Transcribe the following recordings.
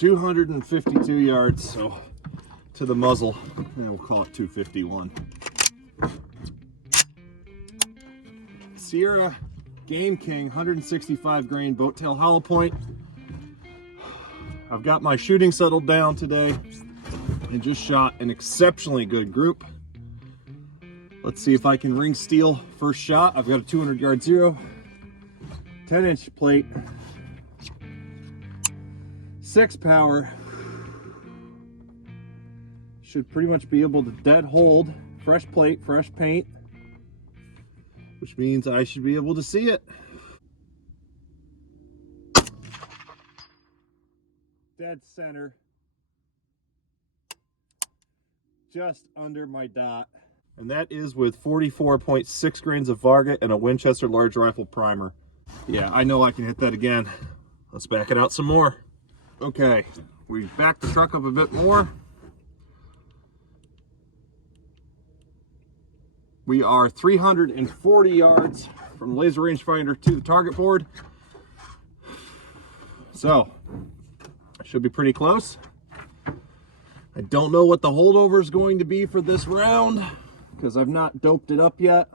252 yards, so to the muzzle, and we'll call it 251. Sierra Game King 165 grain boat tail hollow point. I've got my shooting settled down today and just shot an exceptionally good group. Let's see if I can ring steel first shot. I've got a 200 yard zero, 10-inch plate, 6 power. Should pretty much be able to dead hold, fresh plate, fresh paint, which means I should be able to see it. Dead center, just under my dot. And that is with 44.6 grains of Varget and a Winchester large rifle primer. Yeah, I know I can hit that again. Let's back it out some more. Okay, we backed the truck up a bit more. We are 340 yards from the laser rangefinder to the target board. So, should be pretty close. I don't know what the holdover is going to be for this round because I've not doped it up yet.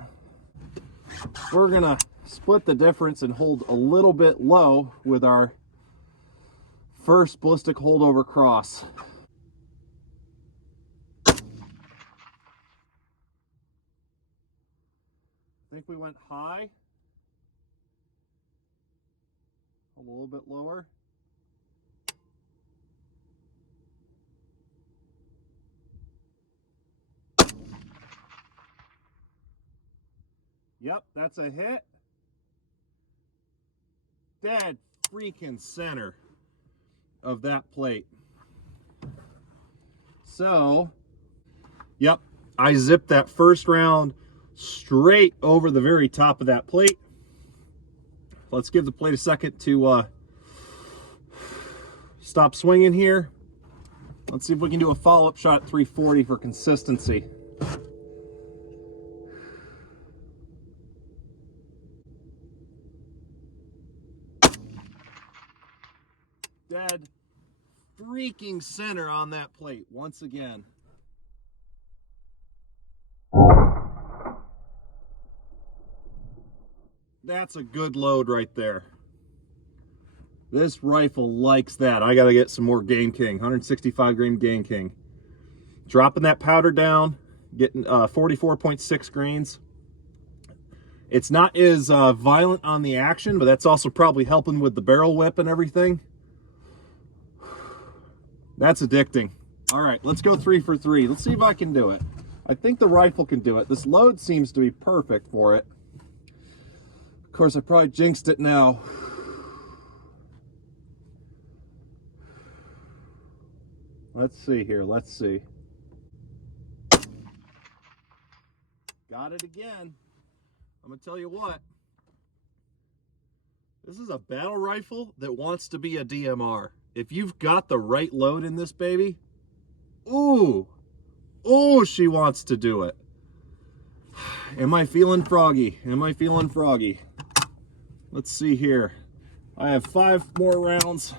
We're gonna split the difference and hold a little bit low with our first ballistic holdover cross. I think we went high, a little bit lower. Yep, that's a hit. Dead freaking center of that plate. So, yep, I zipped that first round straight over the very top of that plate. Let's give the plate a second to stop swinging here. Let's see if we can do a follow-up shot at 340 for consistency. Dead freaking center on that plate once again. That's a good load right there. This rifle likes that. I gotta get some more Game King, 165 grain Game King. Dropping that powder down, getting 44.6 grains. It's not as violent on the action, but that's also probably helping with the barrel whip and everything. That's addicting. All right, let's go 3 for 3. Let's see if I can do it. I think the rifle can do it. This load seems to be perfect for it. Of course, I probably jinxed it now. Let's see here, let's see. Got it again. I'm gonna tell you what. This is a battle rifle that wants to be a DMR. If you've got the right load in this baby, ooh, she wants to do it. Am I feeling froggy? Am I feeling froggy? Let's see here. I have 5 more rounds.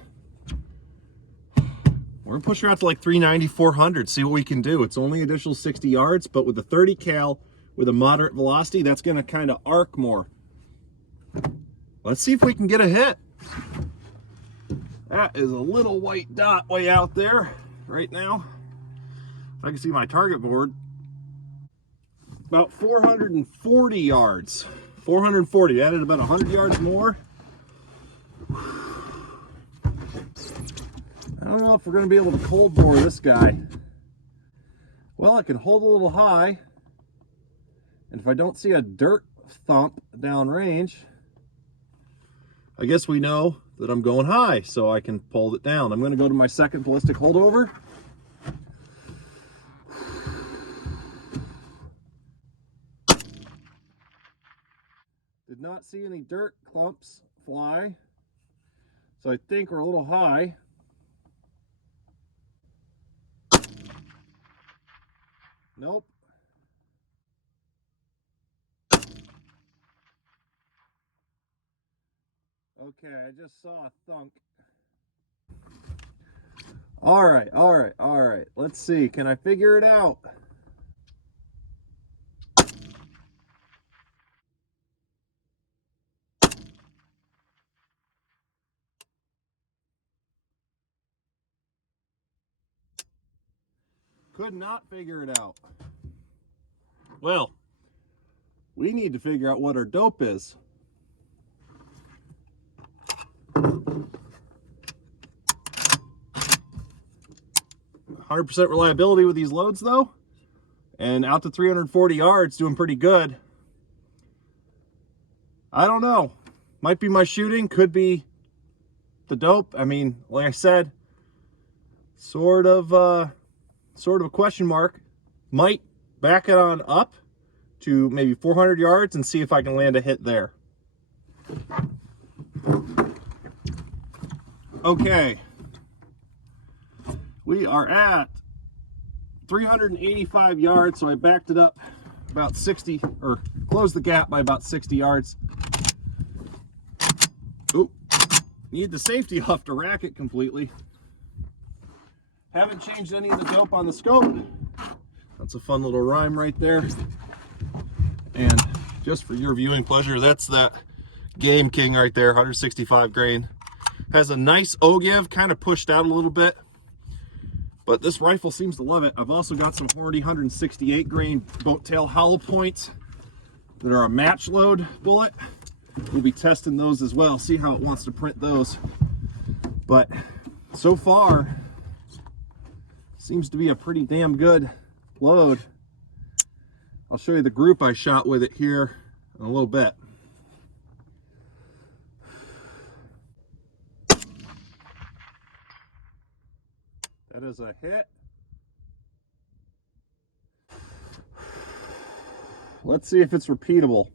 We're gonna push her out to like 390, 400, see what we can do. It's only additional 60 yards, but with a 30 cal, with a moderate velocity, that's gonna kind of arc more. Let's see if we can get a hit. That is a little white dot way out there right now. I can see my target board. About 440 yards. 440, added about 100 yards more. I don't know if we're going to be able to cold bore this guy. Well, I can hold a little high. And if I don't see a dirt thump downrange, I guess we know that I'm going high, so I can pull it down. I'm going to go to my second ballistic holdover. Did not see any dirt clumps fly, so I think we're a little high. Nope. Okay, I just saw a thunk. All right, all right, all right. Let's see. Can I figure it out? Could not figure it out. Well, we need to figure out what our dope is. 100% reliability with these loads though, and out to 340 yards doing pretty good. I don't know, might be my shooting, could be the dope. I mean, like I said, sort of a question mark. Might back it on up to maybe 400 yards and see if I can land a hit there. Okay, we are at 385 yards, so I backed it up about 60, or closed the gap by about 60 yards. Oop, need the safety off to rack it completely. Haven't changed any of the dope on the scope. That's a fun little rhyme right there. And just for your viewing pleasure, that's that Game King right there, 165 grain. Has a nice ogive, kind of pushed out a little bit, but this rifle seems to love it. I've also got some Hornady 168 grain boat tail hollow points that are a match load bullet. We'll be testing those as well, see how it wants to print those. But so far, seems to be a pretty damn good load. I'll show you the group I shot with it here in a little bit. That is a hit. Let's see if it's repeatable.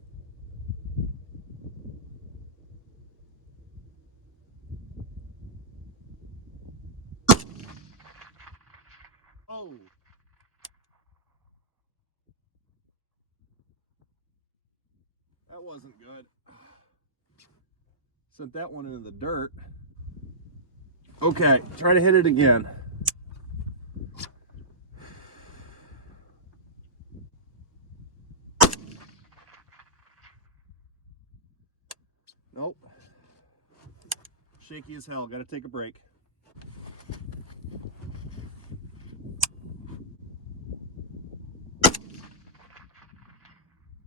Oh. That wasn't good. Sent that one into the dirt. Okay, try to hit it again. Nope. Shaky as hell, gotta take a break.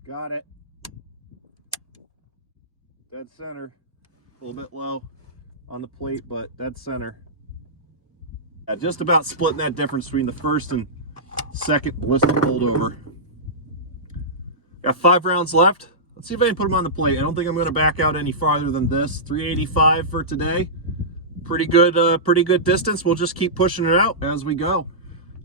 Got it. Dead center. A little bit low on the plate, but dead center. Just about splitting that difference between the first and second ballistic holdover. Got 5 rounds left. Let's see if I can put them on the plate. I don't think I'm going to back out any farther than this. 385 for today. Pretty good distance. We'll just keep pushing it out as we go.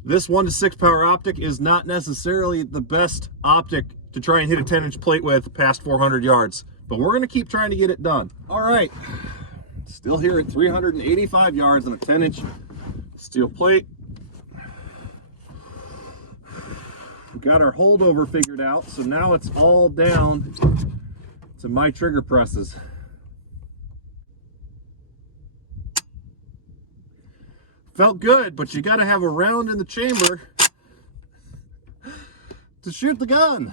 This 1 to 6 power optic is not necessarily the best optic to try and hit a 10-inch plate with past 400 yards, but we're going to keep trying to get it done. All right, still here at 385 yards on a 10-inch steel plate. We got our holdover figured out, so now it's all down to my trigger presses. Felt good, but you got to have a round in the chamber to shoot the gun.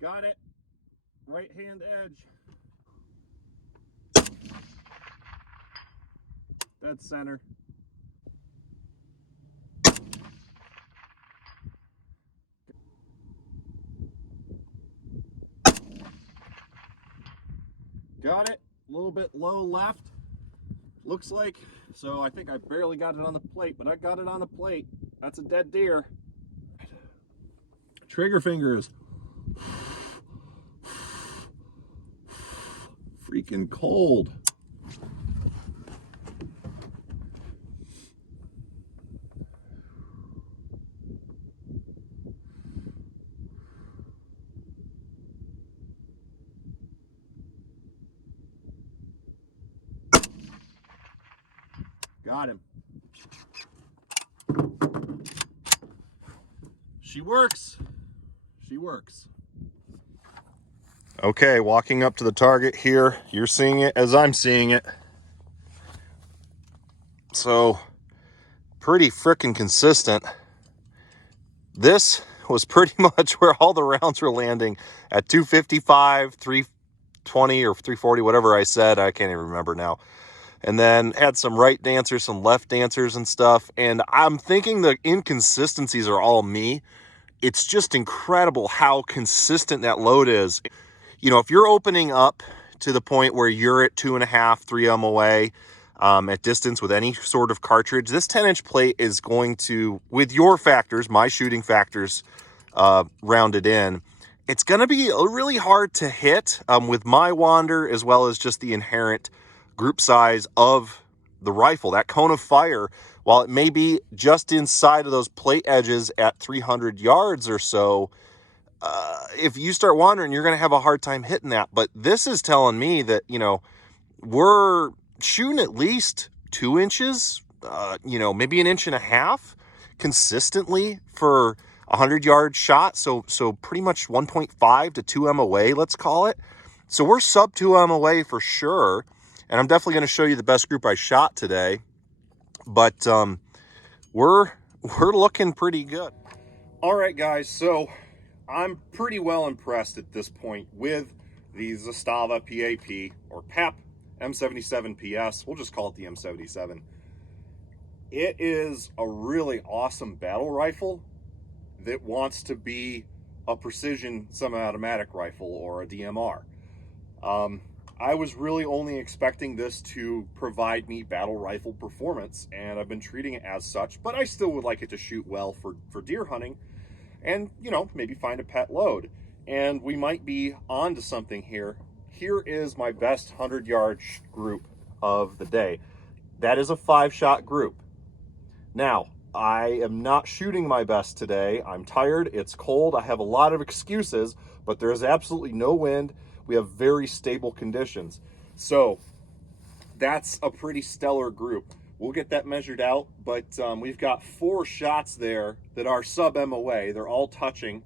Got it. Right hand edge. Dead center. Got it. A little bit low left. Looks like, so I think I barely got it on the plate, but I got it on the plate. That's a dead deer. Trigger finger is freaking cold. Got him. She works. She works. Okay, walking up to the target here. You're seeing it as I'm seeing it. So, pretty freaking consistent. This was pretty much where all the rounds were landing at 255, 320 or 340, whatever I said. I can't even remember now. And then had some right dancers, some left dancers and stuff. And I'm thinking the inconsistencies are all me. It's just incredible how consistent that load is. You know, if you're opening up to the point where you're at 2.5, 3 MOA at distance with any sort of cartridge, this 10-inch plate is going to, with your factors, my shooting factors rounded in, it's going to be really hard to hit with my wander, as well as just the inherent group size of the rifle. That cone of fire, while it may be just inside of those plate edges at 300 yards or so, if you start wandering, you're going to have a hard time hitting that. But this is telling me that, you know, we're shooting at least 2 inches, you know, maybe 1.5 inches consistently for a 100-yard shot. So pretty much 1.5 to 2 MOA, let's call it. So we're sub 2 MOA for sure. And I'm definitely going to show you the best group I shot today. But we're looking pretty good. All right, guys. So I'm pretty well impressed at this point with the Zastava PAP, or PAP M77-PS. We'll just call it the M77. It is a really awesome battle rifle that wants to be a precision semi-automatic rifle, or a DMR. I was really only expecting this to provide me battle rifle performance, and I've been treating it as such, but I still would like it to shoot well for deer hunting, and, you know, maybe find a pet load. And we might be on to something here. Here is my best 100-yard group of the day. That is a 5-shot group. Now, I am not shooting my best today. I'm tired, it's cold, I have a lot of excuses, but there is absolutely no wind. We have very stable conditions. So that's a pretty stellar group. We'll get that measured out, but we've got 4 shots there that are sub-MOA. They're all touching,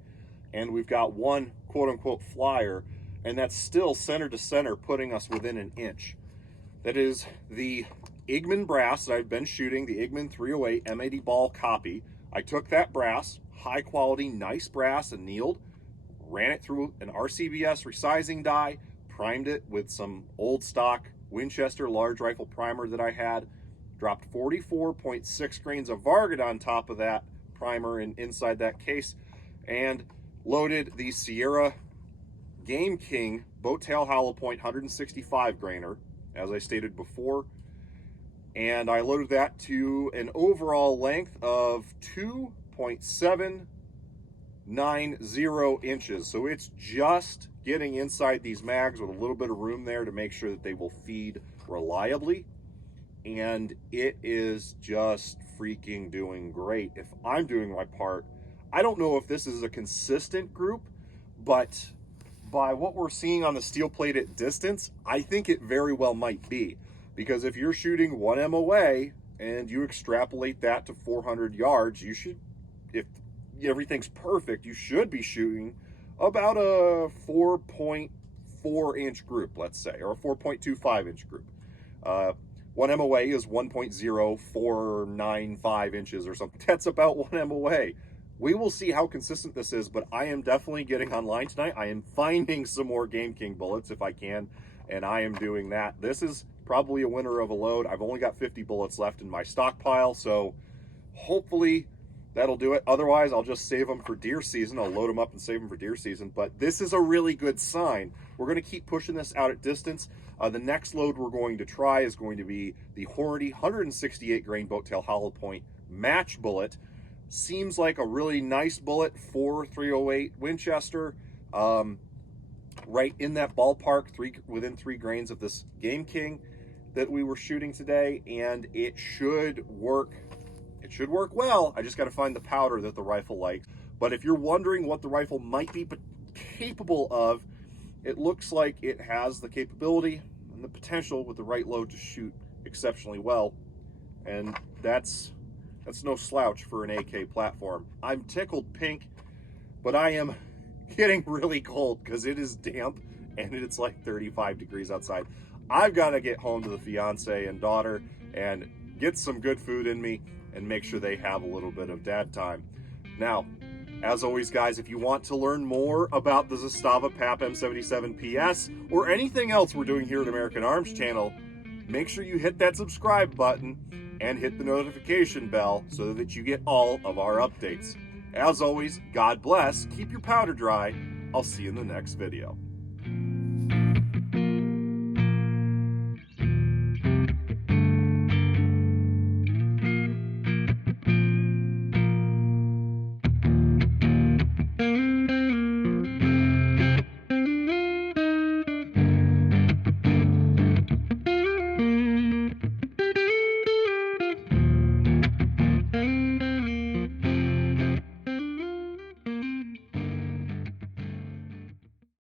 and we've got 1 quote-unquote flyer, and that's still center to center, putting us within 1 inch. That is the Igman brass that I've been shooting, the Igman 308 M80 Ball copy. I took that brass, high quality, nice brass, annealed, ran it through an RCBS resizing die, primed it with some old stock Winchester large rifle primer that I had, dropped 44.6 grains of Varget on top of that primer and inside that case, and loaded the Sierra Game King boat tail hollow point 165 grainer, as I stated before, and I loaded that to an overall length of 2.790 inches. So it's just getting inside these mags with a little bit of room there to make sure that they will feed reliably. And it is just freaking doing great. If I'm doing my part, I don't know if this is a consistent group, but by what we're seeing on the steel plate at distance, I think it very well might be. Because if you're shooting 1 MOA and you extrapolate that to 400 yards, you should, if everything's perfect, you should be shooting about a 4.4 inch group, let's say, or a 4.25 inch group. 1 MOA is 1.0495 inches or something. That's about 1 MOA. We will see how consistent this is, but I am definitely getting online tonight. I am finding some more Game King bullets if I can, and I am doing that. This is probably a winner of a load. I've only got 50 bullets left in my stockpile, so hopefully that'll do it. Otherwise, I'll just save them for deer season. I'll load them up and save them for deer season, but this is a really good sign. We're going to keep pushing this out at distance. The next load we're going to try is going to be the Hornady 168 grain boat tail hollow point match bullet. Seems like a really nice bullet for 308 Winchester. Right in that ballpark, within 3 grains of this Game King that we were shooting today, and it should work. It should work well. I just got to find the powder that the rifle likes. But if you're wondering what the rifle might be capable of, it looks like it has the capability and the potential with the right load to shoot exceptionally well, and that's no slouch for an AK platform. I'm tickled pink, but I am getting really cold because it is damp and it's like 35 degrees outside. I've got to get home to the fiance and daughter and get some good food in me and make sure they have a little bit of dad time. Now, as always, guys, if you want to learn more about the Zastava PAP M77-PS or anything else we're doing here at American Arms Channel, make sure you hit that subscribe button and hit the notification bell so that you get all of our updates. As always, God bless, keep your powder dry. I'll see you in the next video.